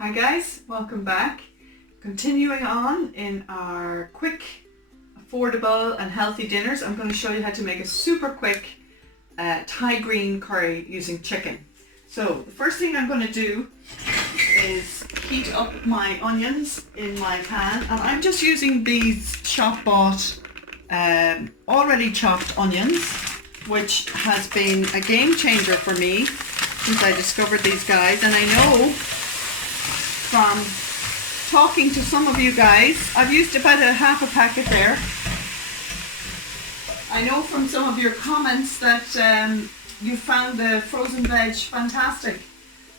Hi guys, welcome back. Continuing on in our quick, affordable and healthy dinners, I'm going to show you how to make a super quick Thai green curry using chicken. So the first thing I'm going to do is heat up my onions in my pan, and I'm just using these shop bought already chopped onions, which has been a game changer for me since I discovered these guys. And I know from talking to some of you guys, I've used about half a packet there. I know from some of your comments that you found the frozen veg fantastic.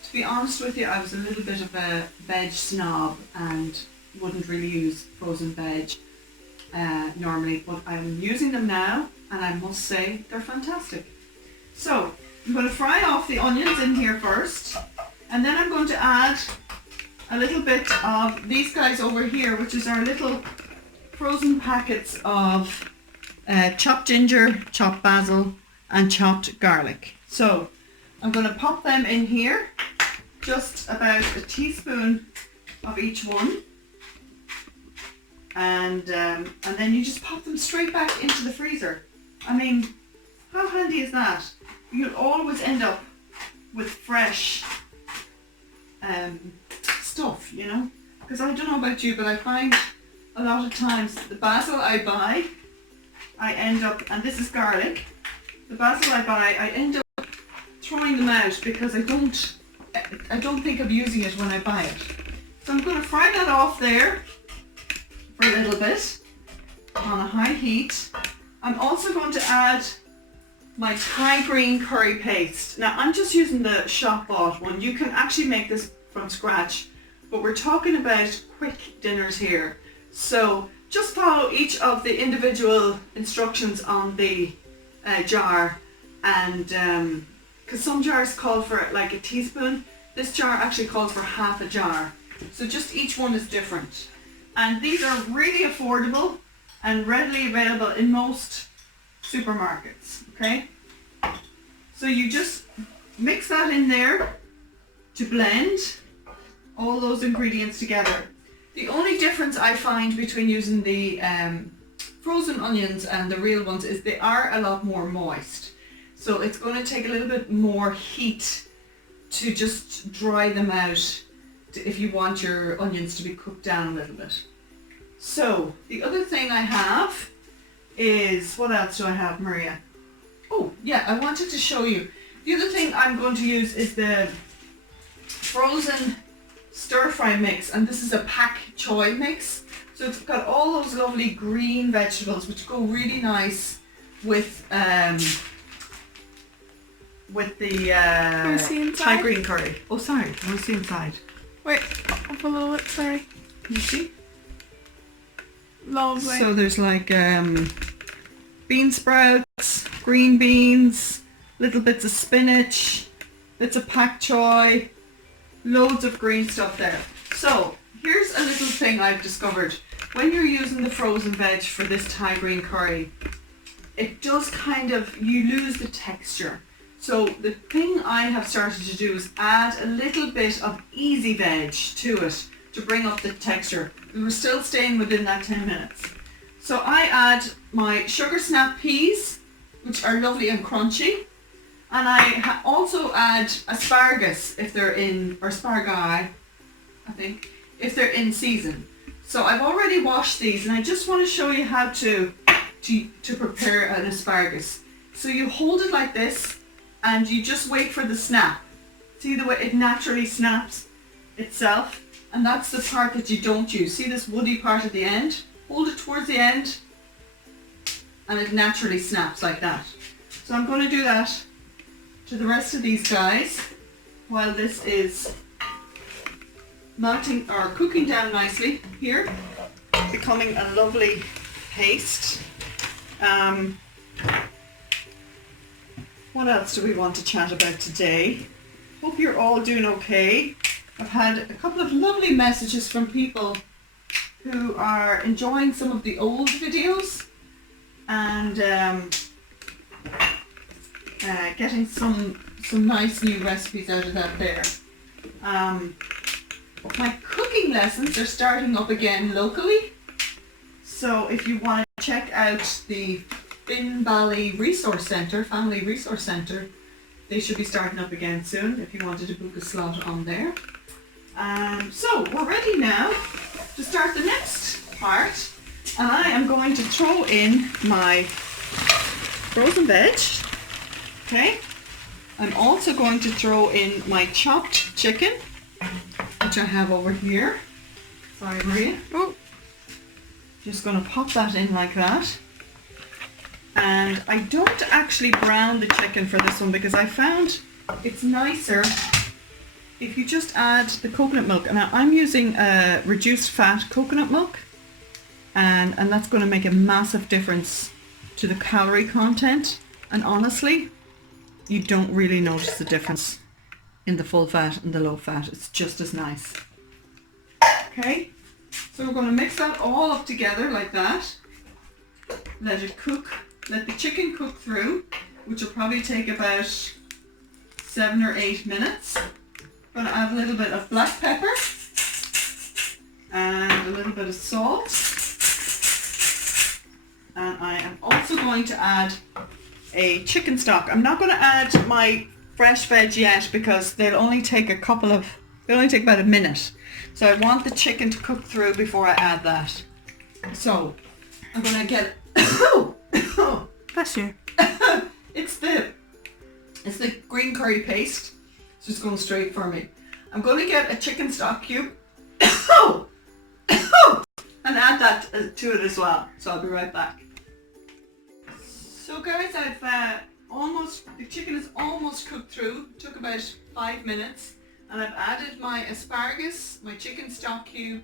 To be honest with you, I was a little bit of a veg snob and wouldn't really use frozen veg normally, but I'm using them now and I must say they're fantastic. So I'm going to fry off the onions in here first, and then I'm going to add a little bit of these guys over here, which is our little frozen packets of chopped ginger, chopped basil and chopped garlic. So I'm going to pop them in here, just about a teaspoon of each one, and then you just pop them straight back into the freezer. I mean, how handy is that? You'll always end up with fresh stuff, you know, because I don't know about you, but I find a lot of times the basil I buy, I end up, and this is garlic, the basil I buy, I end up throwing them out because I don't think of using it when I buy it. So I'm going to fry that off there for a little bit on a high heat. I'm also going to add my Thai green curry paste. Now I'm just using the shop bought one. You can actually make this from scratch, but we're talking about quick dinners here. So just follow each of the individual instructions on the jar, and because some jars call for like a teaspoon, this jar actually calls for half a jar. So just each one is different. And these are really affordable and readily available in most supermarkets, okay? So you just mix that in there to blend all those ingredients together. The only difference I find between using the frozen onions and the real ones is they are a lot more moist. So it's going to take a little bit more heat to just dry them out if you want your onions to be cooked down a little bit. So the other thing I have is, what else do I have, Maria? Oh yeah, I wanted to show you. The other thing I'm going to use is the frozen stir fry mix, and this is a pak choy mix. So it's got all those lovely green vegetables which go really nice with the Thai green curry. Oh sorry, I want to see inside. Wait, up a little bit, sorry. Can you see? Lovely. So there's like bean sprouts, green beans, little bits of spinach, bits of pak choy, loads of green stuff there. So here's a little thing I've discovered. When you're using the frozen veg for this Thai green curry, it does kind of, you lose the texture. So the thing I have started to do is add a little bit of easy veg to it to bring up the texture. We're still staying within that 10 minutes. So I add my sugar snap peas, which are lovely and crunchy. And I also add asparagus if they're in, or asparagi, I think, if they're in season. So I've already washed these, and I just want to show you how to prepare an asparagus. So you hold it like this, and you just wait for the snap. See the way it naturally snaps itself? And that's the part that you don't use. See this woody part at the end? Hold it towards the end, and it naturally snaps like that. So I'm going to do that to the rest of these guys while this is melting or cooking down nicely here, becoming a lovely paste. What else do we want to chat about today? Hope you're all doing okay. I've had a couple of lovely messages from people who are enjoying some of the old videos and getting some nice new recipes out of that there. My cooking lessons are starting up again locally. So if you want to check out the Finbally Resource Centre, Family Resource Centre, they should be starting up again soon if you wanted to book a slot on there. So we're ready now to start the next part, and I am going to throw in my frozen veg. Okay, I'm also going to throw in my chopped chicken, which I have over here. Sorry, Maria. Oh, Just going to pop that in like that. And I don't actually brown the chicken for this one because I found it's nicer if you just add the coconut milk. Now I'm using reduced fat coconut milk, and that's going to make a massive difference to the calorie content. And honestly, you don't really notice the difference in the full fat and the low fat. It's just as nice. Okay, so we're going to mix that all up together like that. Let it cook. Let the chicken cook through, which will probably take about 7 or 8 minutes. I'm going to add a little bit of black pepper and a little bit of salt. And I am also going to add a chicken stock. I'm not going to add my fresh veg yet because they'll only take about a minute. So I want the chicken to cook through before I add that. So I'm going to get bless you. It's the green curry paste. It's just going straight for me. I'm going to get a chicken stock cube and add that to it as well. So I'll be right back. So guys, the chicken is almost cooked through. It took about 5 minutes, and I've added my asparagus, my chicken stock cube,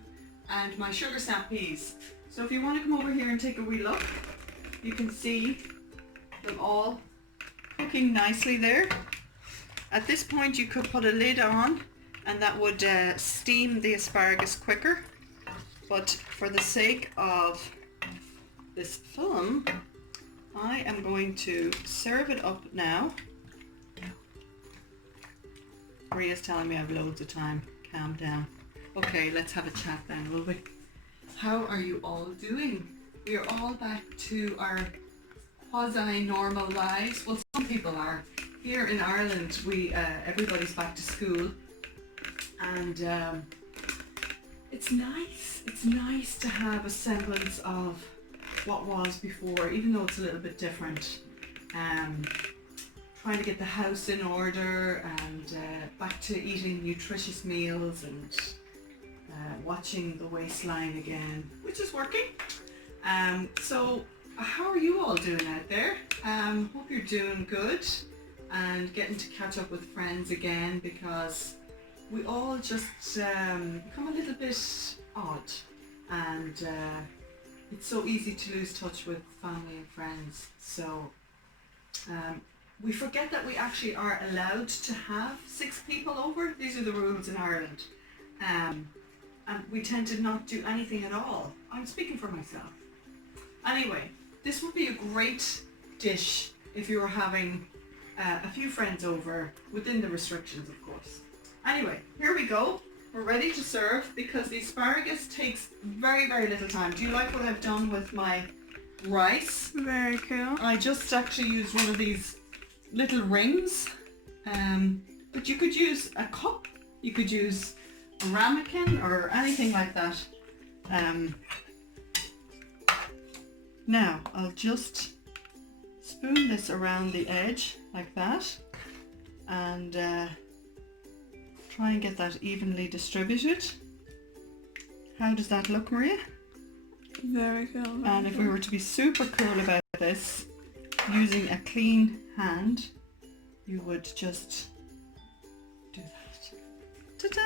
and my sugar snap peas. So if you want to come over here and take a wee look, you can see them all cooking nicely there. At this point you could put a lid on and that would steam the asparagus quicker, but for the sake of this film I am going to serve it up now. Maria's telling me I've loads of time. Calm down. Okay, let's have a chat then, will we? How are you all doing? We are all back to our quasi-normal lives. Well, some people are. Here in Ireland, everybody's back to school, and it's nice. It's nice to have a semblance of what was before, even though it's a little bit different. Trying to get the house in order and back to eating nutritious meals and watching the waistline again, which is working. So how are you all doing out there? Hope you're doing good and getting to catch up with friends again, because we all just become a little bit odd, and it's so easy to lose touch with family and friends. So we forget that we actually are allowed to have 6 people over. These are the rules in Ireland. And we tend to not do anything at all. I'm speaking for myself. Anyway, this would be a great dish if you were having a few friends over, within the restrictions, of course. Anyway, here we go. We're ready to serve because the asparagus takes very, very little time. Do you like what I've done with my rice? Very cool. I just actually used one of these little rings, but you could use a cup, you could use a ramekin or anything like that. Now I'll just spoon this around the edge like that and try and get that evenly distributed. How does that look, Maria? Very cool. And if we were to be super cool about this, using a clean hand, you would just do that. Ta-da!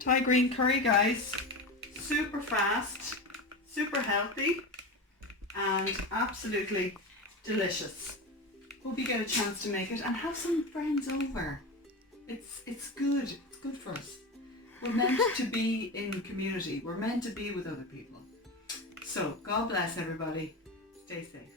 Thai green curry, guys. Super fast, super healthy, and absolutely delicious. Hope you get a chance to make it and have some friends over. It's good. It's good for us. We're meant to be in community. We're meant to be with other people. So God bless everybody. Stay safe.